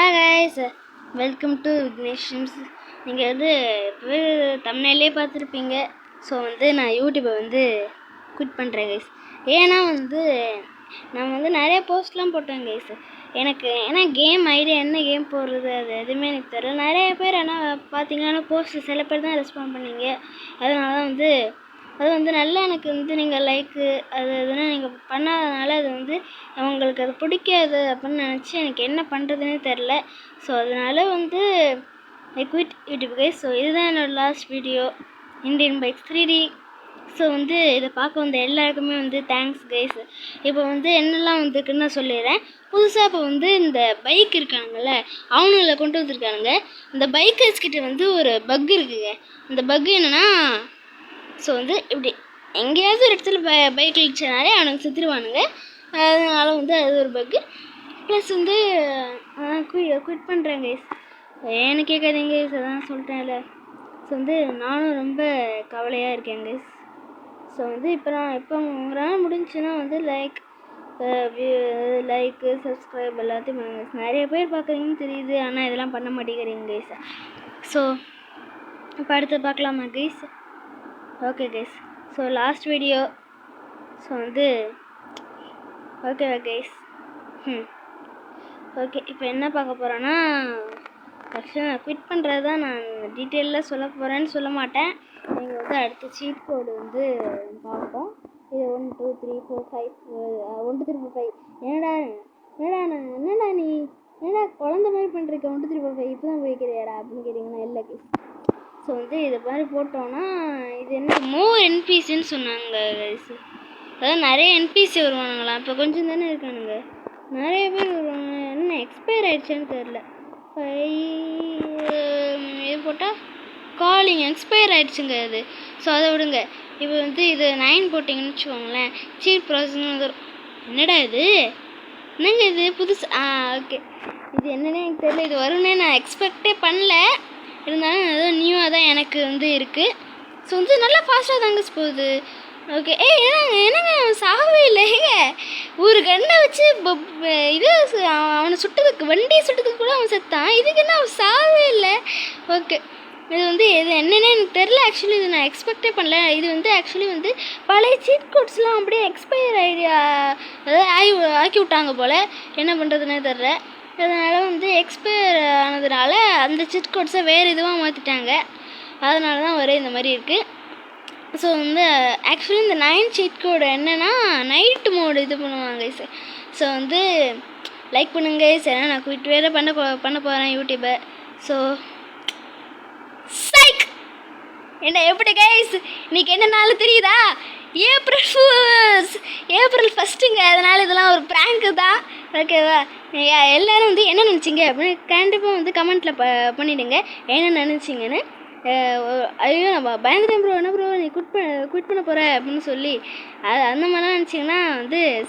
Hi guys, welcome to Vigneshans. நீங்கள் இப்போ தமிழ்லேயே பார்த்துருப்பீங்க. ஸோ நான் யூடியூப்பை குவிட் பண்ணுறேன் கைஸ். ஏன்னா நான் நிறைய போஸ்ட்லாம் போட்டேன் கைஸ். ஏன்னா கேம் ஐடியா என்ன கேம் போடுறது அது எதுவுமே எனக்கு தெரியல. நிறைய பேர் ஆனால் பார்த்தீங்கன்னா போஸ்ட்டு சில பேர் தான் ரெஸ்பாண்ட் பண்ணீங்க. அதனால தான் அது நல்லா எனக்கு நீங்கள் லைக்கு அது எதுனா நீங்கள் பண்ணாதனால அது அவங்களுக்கு அது பிடிக்காது அப்படின்னு நினச்சி எனக்கு என்ன பண்ணுறதுன்னே தெரில. ஸோ அதனால் I quit YouTube guys. So இதுதான் என்னோடய last video, Indian bikes 3D. So இதை பார்க்க எல்லாருக்குமே தேங்க்ஸ் கைஸ். இப்போ என்னெல்லாம் இருக்குன்னு நான் சொல்லிடுறேன். புதுசாக இப்போ இந்த பைக் இருக்காங்கல்ல, அவனுங்களை கொண்டு வந்துருக்கானுங்க. இந்த பைக்கர்ஸ் கிட்ட ஒரு பக் இருக்குங்க. இந்த பக் என்னென்னா, ஸோ இப்படி எங்கேயாவது ஒரு இடத்துல பைக் இடிச்சனாலே அவனுக்கு செத்துருவானுங்க. அதனால அது ஒரு பக்கு. ப்ளஸ் குவிட் பண்ணுறேன் கைஸ். ஏன்னு கேட்காதீங்க கைஸ், அதான் சொல்லிட்டேன்ல. ஸோ நானும் ரொம்ப கவலையாக இருக்கேன் கைஸ். ஸோ இப்போ உங்களால் முடிஞ்சுன்னா லைக்கு சப்ஸ்கிரைப் எல்லாத்தையும் பண்ணுங்க. நிறைய பேர் பார்க்குறீங்கன்னு தெரியுது, ஆனால் இதெல்லாம் பண்ண மாட்டேங்கிறீங்க கைஸ். ஸோ இப்போ அடுத்து பார்க்கலாமா guys? Okay guys. So last video. So ஓகேவா கைஸ்? ஓகே, இப்போ என்ன பார்க்க போகிறேன்னா, ஃபஸ்ட்டு நான் குவிட் பண்ணுறது தான் நான் டீட்டெயிலாக சொல்ல போகிறேன்னு சொல்ல மாட்டேன். நீங்கள் அடுத்த சீட் கோடு பார்ப்போம். இது 1 2 3 4 5 1 2 3 4 5. என்னடா நீ என்னடா குழந்த மாதிரி பண்ணுறீங்க? 1 2 3 4 5 இப்போ தான் போய்க்கிறியாடா அப்படின்னு கேட்டிங்கன்னா இல்லை கைஸ். ஸோ இதை மாதிரி போட்டோன்னா இது என்ன மோர் என்பிசின்னு சொன்னாங்க கைஸ். அதாவது நிறைய என்பிசி வருவானுங்களாம். இப்போ கொஞ்சம் தானே இருக்கானுங்க, நிறைய பேர் வருவாங்க. என்ன எக்ஸ்பயர் ஆகிடுச்சான்னு தெரில. இது போட்டால் காலிங் எக்ஸ்பயர் ஆகிடுச்சுங்க அது. ஸோ அதை விடுங்க. இப்போ இது 9 போட்டிங்கன்னு வச்சுக்கோங்களேன், சீட் ப்ராசஸ்ன்னு வந்துடும். என்னடா இது, என்னங்க இது புதுசு? ஓகே, இது என்னன்னே எனக்கு தெரியல. இது வரும்னே நான் எக்ஸ்பெக்டே பண்ணல. இருந்தாலும் ஏதோ நியூவாக தான் எனக்கு இருக்குது. ஸோ நல்லா ஃபாஸ்ட்டாக தாங்க போகுது. ஓகே. என்னங்க சாகவே இல்லைங்க. ஒரு கண்ணை வச்சு இது அவனை சுட்டதுக்கு, வண்டியை சுட்டதுக்கு கூட அவன் செத்தான். இதுக்கு என்ன அவன் சாகவே இல்லை. ஓகே, இது இது என்னென்னு எனக்கு தெரில. ஆக்சுவலி இது நான் எக்ஸ்பெக்டே பண்ணல. இது ஆக்சுவலி பழைய சீட் கோட்ஸ்லாம் அப்படியே எக்ஸ்பயர் அதாவது ஆக்கி விட்டாங்க போல். என்ன பண்ணுறதுன்னே தெரில. அதனால் எக்ஸ்பயர் ஆனதுனால அந்த சீட் கோட்ஸை வேறு இதுவாக மாற்றிட்டாங்க. அதனால தான் ஒரே இந்த மாதிரி இருக்குது. ஸோ ஆக்சுவலி இந்த 9 சீட் கோடு என்னென்னா நைட்டு மோடு இது பண்ணுவாங்க சார். ஸோ லைக் பண்ணுங்க சார். ஏன்னா நான் குவிட் வேறு பண்ண போகிறேன் யூடியூப்பை. ஸோ சைக் என்ன எப்படி கைஸ், இன்றைக்கி என்ன நாள் தெரியுதா? ஏப்ரல் ஃபஸ்ட்டுங்க. அதனால் இதெல்லாம் ஒரு ப்ராங்க்கு தான். ஓகேவா? எல்லோரும் என்ன நினச்சிங்க அப்படின்னு கண்டிப்பாக கமெண்ட்டில் பண்ணிவிடுங்க என்ன நினச்சிங்கன்னு. ஐயோ நான் பயந்துட்டேன் ப்ரோ, என்ன ப்ரோ நீ குவிட் பண்ண போகிற அப்படின்னு சொல்லி அந்த மாதிரிலாம் நினச்சிங்கன்னா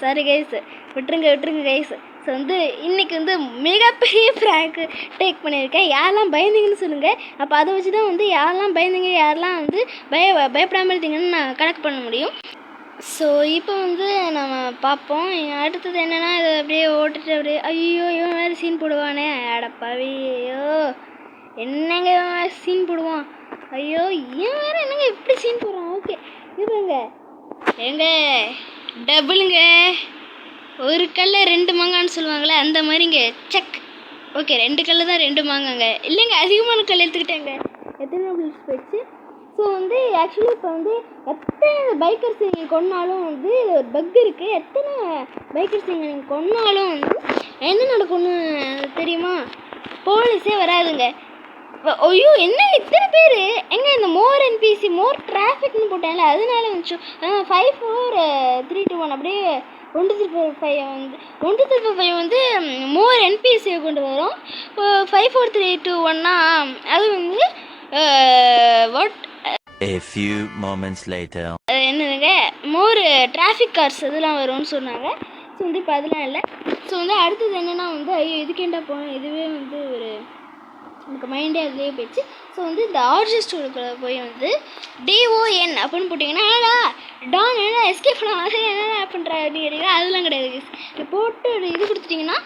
சாரி கைஸ், விட்டுருங்க கைஸ். ஸோ இன்றைக்கி மிகப்பெரிய ப்ராங்க்கு டேக் பண்ணியிருக்கேன். யாரெல்லாம் பயந்தீங்கன்னு சொல்லுங்கள். அப்போ அதை வச்சு தான் யாரெல்லாம் பயந்தீங்க, யாரெல்லாம் பயப்படாமல் இருந்தீங்கன்னு நான் கணக்கு பண்ண முடியும். ஸோ இப்போ நம்ம பார்ப்போம். அடுத்தது என்னென்னா, இதை அப்படியே ஓட்டுட்டு அப்படியே ஐயோ இவன் வேறு சீன் போடுவானே, அடப்பாவி, ஐயோ என்னங்க இவன் வேறு சீன் போடுவான், ஐயோ இவன் வேறு என்னங்க இப்படி சீன் போடுவான். ஓகே, இருங்க எங்க டபுளுங்க, ஒரு கல்ல 2 மாங்கான்னு சொல்லுவாங்களே அந்த மாதிரிங்க. செக். ஓகே, 2 கல்ல தான் 2 மாங்காங்க. இல்லைங்க, அதிகமான கல் எடுத்துக்கிட்டேங்க. எத்தனை பிள்ஸ் போயிடுச்சு. ஸோ ஆக்சுவலி இப்போ எத்தனை பைக்கர்ஸ் நீங்கள் கொன்னாலும் ஒரு பக் இருக்குது. எத்தனை பைக்கர்ஸ் நீங்கள் கொன்னாலும் என்ன நடக்கும்னு தெரியுமா? போலீஸே வராதுங்க. ஐயோ என்ன இத்தனை பேர் எங்க இந்த மோர் என்பிசி மோர் டிராஃபிக்னு போட்டாங்கல்ல, அதனால வந்துச்சு. 5 4 3 2 1 அப்படியே 1 3 4 5 மோர் என்பிசியை கொண்டு வரும். 5 4 3 2 1னா அது what A few moments later. என்னதுங்க மோர் டிராஃபிக் கார்ஸ் இதெல்லாம் வரும்னு சொன்னாங்க. ஸோ இப்போ அதெல்லாம் இல்லை. ஸோ அடுத்தது என்னென்னா ஐயோ இதுக்கேண்டா போனேன், இதுவே ஒரு எனக்கு மைண்டே அதுலேயே போயிடுச்சு. ஸோ இந்த ஆர்ஜி ஸ்டோருக்குள்ள போய் DON அப்படின்னு போட்டிங்கன்னா என்னடா டான் என்ன எஸ்கேப் பண்ண என்னடா பண்ணுற அப்படின்னு கேட்டிங்கன்னா அதெல்லாம் கிடையாது. போட்டு இது கொடுத்துட்டிங்கன்னா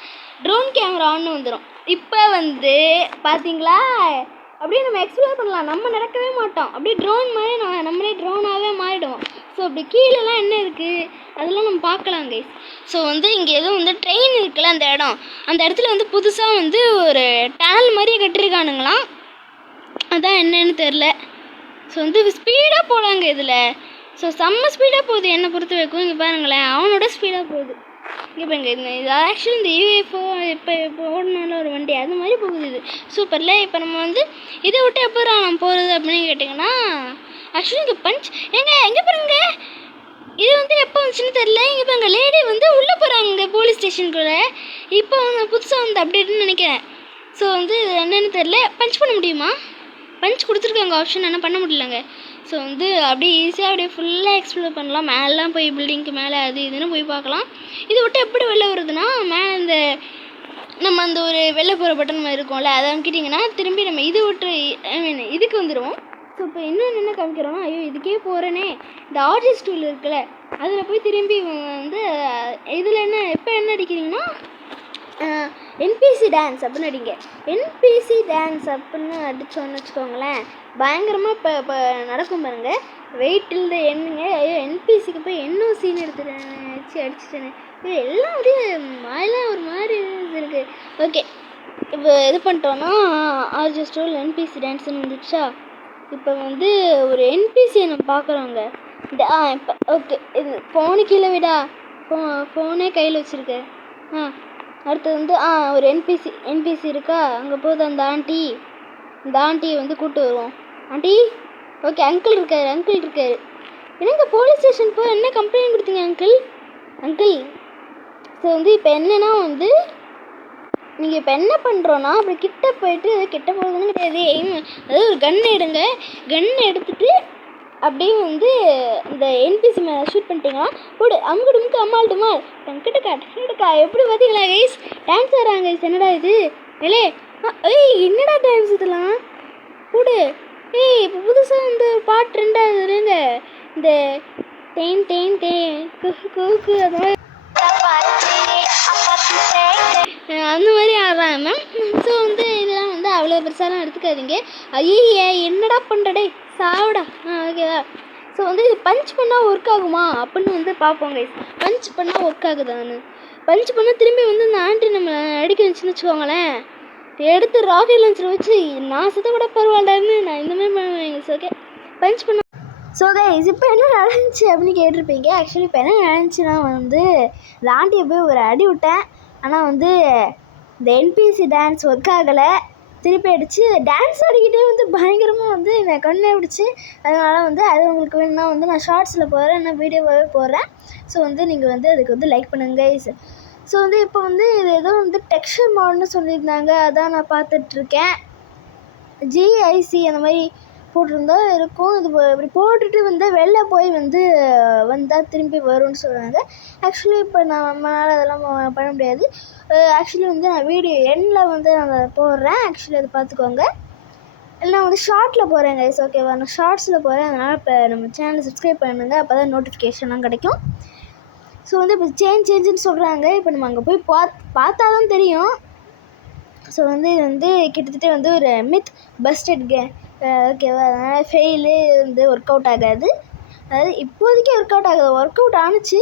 ட்ரோன் கேமரான்னு வந்துடும். இப்போ வந்து பார்த்தீங்களா, அப்படியே நம்ம எக்ஸ்ப்ளோர் பண்ணலாம். நம்ம நடக்கவே மாட்டோம், அப்படியே ட்ரோன் மாதிரி நம்மளே ட்ரோனாகவே மாறிடுவோம். ஸோ அப்படி கீழெல்லாம் என்ன இருக்குது அதெல்லாம் நம்ம பார்க்கலாம் கைஸ். ஸோ வந்து இங்கே எதுவும் வந்து ட்ரெயின் இருக்குல்ல அந்த இடம், அந்த இடத்துல வந்து புதுசாக வந்து ஒரு டனல் மாதிரி கட்டிருக்கானுங்களாம். அதான் என்னன்னு தெரில. ஸோ வந்து ஸ்பீடாக போகலாங்க இதில். ஸோ செம்ம ஸ்பீடாக போகுது என்னை பொறுத்த வரைக்கும். இங்கே பாருங்களேன், அவனோட ஸ்பீடாக போகுது. இங்கே பாருங்க, இது ஆக்சுவலி இந்த யூஎஃப்ஓ இப்போ ஓடனால ஒரு வண்டி அது மாதிரி போகுது. இது சூப்பரில். இப்போ நம்ம வந்து இதை விட்டு எப்போ நம்ம போகிறது அப்படின்னு கேட்டிங்கன்னா, ஆக்சுவலி இங்கே பஞ்ச் எங்கே பாருங்க, இது வந்து எப்போ வந்துச்சுன்னு தெரில. இங்கே பாருங்க, லேடி வந்து உள்ளே போகிறாங்க போலீஸ் ஸ்டேஷனுக்குள்ளே. இப்போ வந்து புதுசாக வந்து அப்டேட்னு நினைக்கிறேன். ஸோ வந்து இது என்னென்னு தெரில. பஞ்ச் பண்ண முடியுமா? பஞ்ச் கொடுத்துருக்காங்க ஆப்ஷன், ஆனால் பண்ண முடியலங்க. ஸோ வந்து அப்படியே ஈஸியாக அப்படியே ஃபுல்லாக எக்ஸ்ப்ளோர் பண்ணலாம். மேலாம் போய் பில்டிங்க்கு மேலே அது இதுன்னு போய் பார்க்கலாம். இதை விட்டு எப்படி வெளில வருதுன்னா, மேலே இந்த நம்ம அந்த ஒரு வெளில போகிற பட்டன் மாதிரி இருக்கும்ல, அதை அமுக்கிட்டிங்கன்னா திரும்பி நம்ம இதை விட்டு இதுக்கு வந்துடுவோம். ஸோ இப்போ இன்னொன்று என்ன காமிக்கிறோன்னா, ஐயோ இதுக்கே போகிறேனே, இந்த ஆர்ஜிஎஸ் டூல் இருக்குல்ல அதில் போய் திரும்பி வந்து இதில் என்ன இப்போ என்ன அடிக்கிறீங்கன்னா என்பிசி டான்ஸ் அப்படின்னு அடிங்க. என்பிசி டான்ஸ் அப்படின்னு அடித்தோன்னு வச்சுக்கோங்களேன், பயங்கரமாக இப்போ நடக்கும் பாருங்க. வெயிட்டில் எண்ணுங்க. ஐயோ என்பிசிக்கு போய் என்ன சீன் அடிச்சிட்டேன்னு இது எல்லாம் அப்படியே வாயெல்லாம் ஒரு மாதிரி இருக்குது. ஓகே, இப்போ இது பண்ணிட்டோன்னா ஆர்ஜிஎஸ் டூல் என்பிசி டான்ஸ்னு வந்துடுச்சா. இப்போ வந்து ஒரு என்பிசியை நம்ம பார்க்குறோங்க. இந்த இப்போ ஓகே, இது ஃபோனு கீழே விடா, ஃபோனே கையில் வச்சுருக்கேன். அடுத்து வந்து ஒரு என்பிசி இருக்கா, அங்கே போகுது அந்த ஆண்டியை வந்து கூப்பிட்டு வருவோம். ஆண்டி, ஓகே அங்கிள் இருக்காரு. என்னங்க போலீஸ் ஸ்டேஷன் போய் என்ன கம்ப்ளைண்ட் கொடுத்தீங்க அங்கிள்? ஸோ வந்து இப்போ என்னன்னா வந்து நீங்கள் இப்போ என்ன பண்ணுறோன்னா, அப்படி கிட்ட போயிட்டு கிட்ட போகிறதுன்னு கிடையாது, அதாவது ஒரு கன் எடுத்துகிட்டு அப்படியே வந்து இந்த என்பிசி மேலே ஷூட் பண்ணிட்டீங்கன்னா போடு அமுக்கு அம்மாள் டுமாள் டங்கட்டுக்கா. எப்படி பார்த்தீங்களா கைஸ், டான்ஸ் ஆடுறாங்க கைஸ். என்னடா இது என்னடா டான்ஸ் இதெல்லாம் போடு. இப்போ புதுசாக இந்த பாட்டு ரெண்டாவதுங்க, இந்த தேன் குக்கு அந்த மாதிரி அந்த மாதிரி ஆடுறாங்க மேம். ஸோ வந்து இதெல்லாம் வந்து அவ்வளோ பெருசாலாம் எடுத்துக்காதீங்க. ஐயே என்னடா பண்ணுறடே சாவிடா. ஓகேவா. ஸோ வந்து இது பஞ்ச் பண்ணால் ஒர்க் ஆகுமா அப்படின்னு வந்து பார்ப்போம் கைஸ். பஞ்ச் பண்ணால் ஒர்க் ஆகுதான்னு. பஞ்ச் பண்ணால் திரும்பி வந்து இந்த ஆண்டி நம்ம அடிக்க வச்சுன்னு வச்சுக்கோங்களேன், எடுத்து ராக்கெட் லான்ச்சர் வச்சு நான் சுத்த கூட பரவாயில்லன்னு நான் இந்த மாதிரி பண்ணுவேன். ஓகே, பஞ்ச் பண்ண. ஸோ கைஸ் இப்போ என்ன நடந்துச்சு அப்படின்னு கேட்டிருப்பீங்க. ஆக்சுவலி இப்போ என்ன நடந்துச்சுன்னா வந்து இந்த ஆண்டியை போய் ஒரு அடி விட்டேன். ஆனால் வந்து இந்த என்பிசி டான்ஸ் ஒர்க் ஆகலை. திருப்பி அடித்து டான்ஸ் ஆடிக்கிட்டே வந்து பயங்கரமாக வந்து என்னை கண்ணை பிடிச்சி. அதனால் வந்து அது உங்களுக்கு வேணும்னா வந்து நான் ஷார்ட்ஸில் போடுறேன், நான் வீடியோவாகவே போடுறேன். ஸோ வந்து நீங்கள் வந்து அதுக்கு வந்து லைக் பண்ணுங்க கைஸ். ஸோ வந்து இப்போ வந்து இது ஏதோ வந்து டெக்ஸ்சர் மாடல்னு சொல்லியிருந்தாங்க, அதான் நான் பார்த்துட்ருக்கேன். ஜிஐசி அந்த மாதிரி போட்டிருந்தா இருக்கும். இது இப்படி போட்டுட்டு வந்து வெளில போய் வந்து வந்தால் திரும்பி வரும்னு சொல்கிறாங்க. ஆக்சுவலி இப்போ நம்மளால் அதெல்லாம் பண்ண முடியாது. ஆக்சுவலி வந்து நான் வீடியோ எண்ணில் வந்து நான் போடுறேன். ஆக்சுவலி அதை பார்த்துக்கோங்க. நான் வந்து ஷார்ட்டில் போகிறேன் கைஸ். ஓகேவா, நான் ஷார்ட்ஸில் போகிறேன். அதனால் இப்போ நம்ம சேனலை சப்ஸ்கிரைப் பண்ணுங்கள், அப்போ தான் நோட்டிஃபிகேஷன்லாம் கிடைக்கும். ஸோ வந்து இப்போ சேஞ்சுன்னு சொல்கிறாங்க. இப்போ நம்ம அங்கே போய் பார்த்தா தான் தெரியும். ஸோ வந்து இது வந்து கிட்டத்தட்ட வந்து ஒரு மித் பஸ்டட் ஓகேவா. அதனால் ஃபெயிலு வந்து ஒர்க் அவுட் ஆகாது. அதாவது இப்போதைக்கு ஒர்க் அவுட் ஆணுச்சு.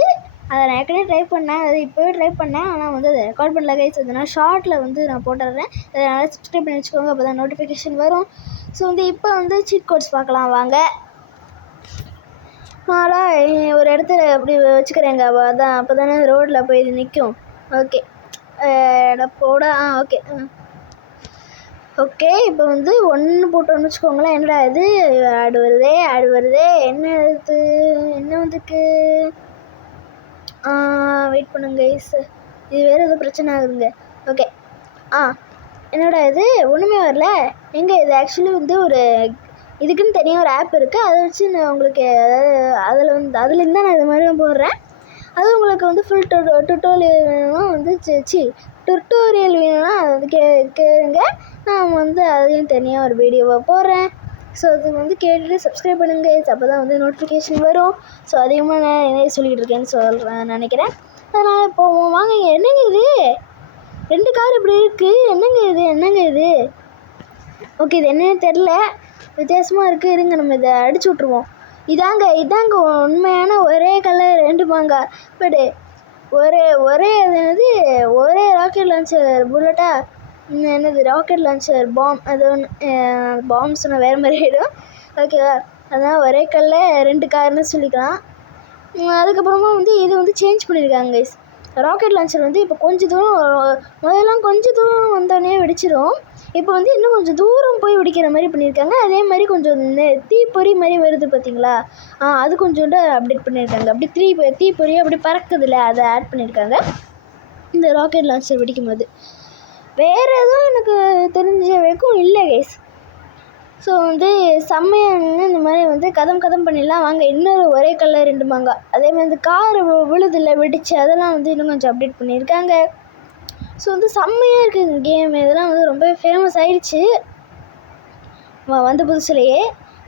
அதை நான் ஏற்கனவே ட்ரை பண்ணேன், அதாவது இப்போவே ட்ரை பண்ணேன். ஆனால் வந்து அதை ரெக்கார்ட் பண்ணல கைஸ். அதனால் ஷார்ட்டில் வந்து நான் போட்டுடுறேன். அதனால் சப்ஸ்கிரைப் பண்ணி வச்சுக்கோங்க, அப்போ தான் நோட்டிஃபிகேஷன் வரும். ஸோ வந்து இப்போ வந்து சீட் கோட்ஸ் பார்க்கலாம் வாங்க. அதனால் ஒரு இடத்துல அப்படி வச்சுக்கிறேங்க, அதான் அப்போ தானே ரோட்டில் போய் இது நிற்கும். ஓகே போட ஓகே ஓகே. இப்போ வந்து ஒன்று போட்டோன்னு வச்சுக்கோங்களேன். என்னடா இது ஆடு வருதே என்ன வந்துருக்கு. வெயிட் பண்ணுங்க கைஸ், இது வேறு எதுவும் பிரச்சனை ஆகுதுங்க. ஓகே என்னடா இது ஒன்றுமே வரல. எங்கே இது ஆக்சுவலி வந்து ஒரு இதுக்குன்னு தனியாக ஒரு ஆப் இருக்குது, அதை வச்சு நான் உங்களுக்கு அதாவது அதுலேருந்து தான் நான் இது மாதிரி போடுறேன். அது உங்களுக்கு வந்து ஃபுல் டுட்டோரியல் வேணும்னா வந்து டுட்டோரியல் வேணும்னா அதை வந்து கேளுங்க. நான் வந்து அதையும் தனியாக ஒரு வீடியோவாக போடுறேன். ஸோ அது வந்து கேட்டுட்டு சப்ஸ்கிரைப் பண்ணுங்க, அப்போ தான் வந்து நோட்டிஃபிகேஷன் வரும். ஸோ அதிகமாக நான் என்ன சொல்லிகிட்டு இருக்கேன்னு நினைக்கிறேன். அதனால் இப்போ வாங்க. என்னங்க இது 2 கார் இப்படி இருக்குது. என்னங்க இது ஓகே, இது என்னன்னு தெரில, வித்தியாசமாக இருக்குது. இருங்க நம்ம இதை அடிச்சு விட்ருவோம். இதாங்க உண்மையான ஒரே கலர் 2 பாங்க. பட் ஒரே என்னது ஒரே ராக்கெட் லான்ச்சர் புல்லட்டா, என்னது ராக்கெட் லான்ச்சர் பாம், அது ஒன்று பாம் சொன்னால் வேறு மாதிரி ஆகிடும். ஓகேவா, அதான் ஒரே கல்லில் 2 கார்னு சொல்லிக்கலாம். அதுக்கப்புறமா வந்து இது வந்து சேஞ்ச் பண்ணியிருக்காங்க கைஸ். ராக்கெட் லான்ச்சர் வந்து இப்போ கொஞ்சம் தூரம், முதல்லாம் கொஞ்சம் தூரம் வந்தோடனே வெடிச்சிடும். இப்போ வந்து இன்னும் கொஞ்சம் தூரம் போய் வெடிக்கிற மாதிரி பண்ணியிருக்காங்க. அதே மாதிரி கொஞ்சம் தீப்பொறி மாதிரி வருது பார்த்தீங்களா, அது கொஞ்சோண்டு அப்டேட் பண்ணியிருக்காங்க. அப்படி தீப்பொறி அப்படி பறக்குதுல்ல, அதை ஆட் பண்ணியிருக்காங்க இந்த ராக்கெட் லான்ச்சர் வெடிக்கும் போது. வேறு எதுவும் எனக்கு தெரிஞ்ச வரைக்கும் இல்லை கைஸ். ஸோ வந்து செம்மையான இந்த மாதிரி வந்து கதம் பண்ணிடலாம் வாங்க. இன்னொரு ஒரே கலர் 2 மாங்கா. அதேமாதிரி இந்த கார் விழுதில்ல வெடிச்சு, அதெல்லாம் வந்து இன்னும் கொஞ்சம் அப்டேட் பண்ணியிருக்காங்க. ஸோ வந்து செம்மையாக இருக்குது இந்த கேம். இதெல்லாம் வந்து ரொம்ப ஃபேமஸ் ஆகிடுச்சு வந்த புதுசுலேயே.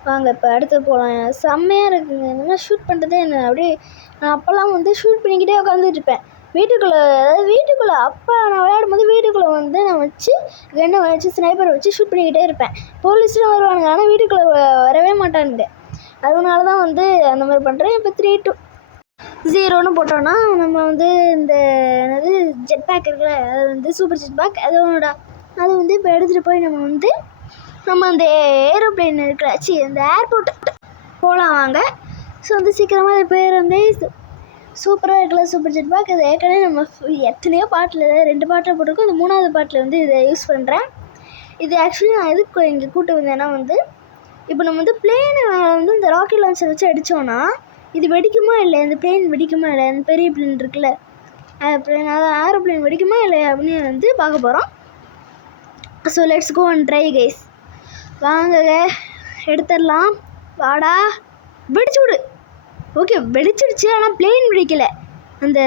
வாங்க இப்போ அடுத்து போகலாம். செம்மையாக இருக்குங்க இந்த மாதிரி ஷூட் பண்ணுறதே. என்ன அப்படியே நான் அப்போல்லாம் வந்து ஷூட் பண்ணிக்கிட்டே உட்காந்துட்டு இருப்பேன் வீட்டுக்குள்ளே. அதாவது வீட்டுக்குள்ளே அப்போ நான் விளையாடும் போது வீட்டுக்குள்ளே வந்து நான் வச்சு கன்னை வச்சு ஸ்னைப்பரை வச்சு ஷூட் பண்ணிக்கிட்டே இருப்பேன். போலீஸ்லாம் வருவானுங்க, ஆனால் வீட்டுக்குள்ளே வரவே மாட்டானுங்க. அதனால தான் வந்து அந்த மாதிரி பண்ணுறேன். இப்போ 3, 2, 0ன்னு போட்டோன்னா நம்ம வந்து இந்த என்னது ஜெட் பேக் இருக்குல்ல, அது வந்து சூப்பர் ஜெட் பேக், அது வந்து இப்போ எடுத்துகிட்டு போய் நம்ம அந்த ஏரோப்ளேன் இருக்கிறாச்சு அந்த ஏர்போர்ட் போகலாம் வாங்க. ஸோ வந்து சீக்கிரமாக அது பேர் வந்து சூப்பராக இருக்குல்ல சூப்பர் ஜெட் பேக். அது ஏற்கனவே நம்ம எத்தனையோ பாட்டில் 2 பாட்டில் போட்டிருக்கோம். இந்த 3வது பாட்டில் வந்து இதை யூஸ் பண்ணுறேன். இது ஆக்சுவலி நான் எதுக்கு இங்கே கூட்டு வந்தேன்னா வந்து இப்போ நம்ம வந்து பிளேனை வந்து இந்த ராக்கெட் லான்ச்சர் வச்சு அடித்தோன்னா இது வெடிக்குமா இல்லை, இந்த பிளேன் வெடிக்குமா இல்லை, அந்த பெரிய பிளேன் இருக்குல்ல பிளேன், அதான் ஏரோப்ளேன் வெடிக்குமா இல்லை அப்படின்னு வந்து பார்க்க போகிறோம். So let's go and try guys. வாங்க எடுத்துடலாம். வாடா வெடிச்சு விடு. ஓகே வெடிச்சிடுச்சு, ஆனால் பிளேன் வெடிக்கலை. அந்த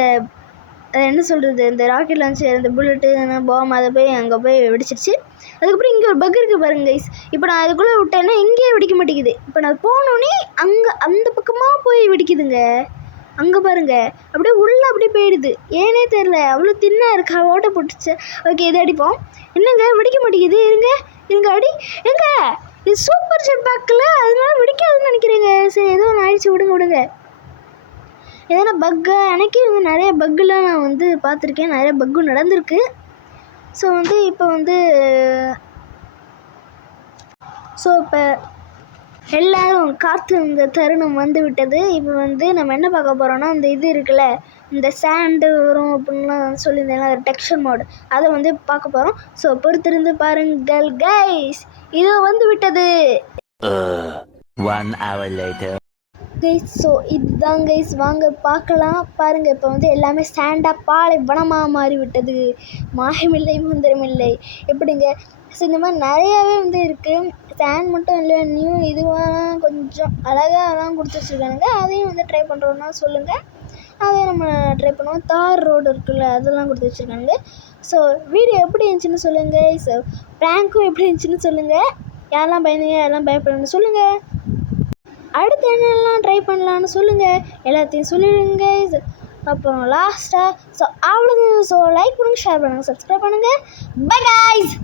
என்ன சொல்கிறது, இந்த ராக்கெட் லான்ச்சர் இந்த புல்லட்டு பாம் அதை போய் அங்கே போய் வெடிச்சிடுச்சு. அதுக்கப்புறம் இங்கே ஒரு பக் இருக்குது பாருங்க கைஸ். இப்போ நான் அதுக்குள்ளே விட்டேன்னா இங்கேயே வெடிக்க மாட்டேங்குது. இப்போ நான் போனோடனே அங்கே அந்த பக்கமாக போய் வெடிக்குதுங்க. அங்கே பாருங்கள் அப்படியே உள்ளே அப்படியே போயிடுது. ஏனே தெரில, அவ்வளோ தின்னாக இருக்கா, ஓட்ட போட்டுச்சு. ஓகே இதை அடிப்போம். என்னங்க வெடிக்க மாட்டேங்குது, இருங்க அடி. எங்க இது சூப்பர் ஜெட் பேக்கில், அதனால வெடிக்காதுன்னு நினைக்கிறேங்க. சரி ஏதோ ஒன்று ஆயிடுச்சு, விடுங்க. எதனா பக்கு, எனக்கே வந்து நிறைய பக்குலாம் நான் வந்து பார்த்துருக்கேன், நிறைய பக்கும் நடந்திருக்கு. ஸோ வந்து இப்போ எல்லோரும் காற்று இந்த தருணம் வந்து விட்டது. இப்போ வந்து நம்ம என்ன பார்க்க போகிறோன்னா, இந்த இது இருக்குல்ல, இந்த சாண்டு வரும் அப்படின்லாம் சொல்லியிருந்தேன், டெக்ஸ்சர் மோட், அதை வந்து பார்க்க போகிறோம். ஸோ பொறுத்திருந்து பாருங்கள் கைஸ். இது வந்து விட்டது. 1 hour later. கைஸ் ஸோ இதுதான் கைஸ், வாங்க பார்க்கலாம். பாருங்கள் இப்போ வந்து எல்லாமே சாண்டாக பாலைவனமாக மாறிவிட்டது. மாயமில்லை மந்திரமில்லை எப்படிங்க. ஸோ இந்த மாதிரி நிறையாவே வந்து இருக்குது. சாண்ட் மட்டும் இல்லை, நியூ இதுவாக கொஞ்சம் அழகாகலாம் கொடுத்து வச்சுருக்கானுங்க. அதையும் வந்து ட்ரை பண்ணுறோன்னா சொல்லுங்கள், அதையும் நம்ம ட்ரை பண்ணுவோம். தார் ரோடு இருக்குல்ல, அதெல்லாம் கொடுத்து வச்சுருக்கானுங்க. ஸோ வீடியோ எப்படி இருந்துச்சுன்னு சொல்லுங்கள். ஸோ ப்ராங்க்கும் எப்படி இருந்துச்சுன்னு சொல்லுங்கள். யாரெல்லாம் பயந்தீங்க, யாரெல்லாம் பயப்படுறேன்னு சொல்லுங்கள். அடுத்து என்னெல்லாம் ட்ரை பண்ணலான்னு சொல்லுங்கள், எல்லாத்தையும் சொல்லிடுங்க. அப்புறம் லாஸ்ட்டாக ஸோ அவ்வளோதான். ஸோ லைக் பண்ணுங்கள், ஷேர் பண்ணுங்கள், சப்ஸ்கிரைப் பண்ணுங்கள். Bye guys.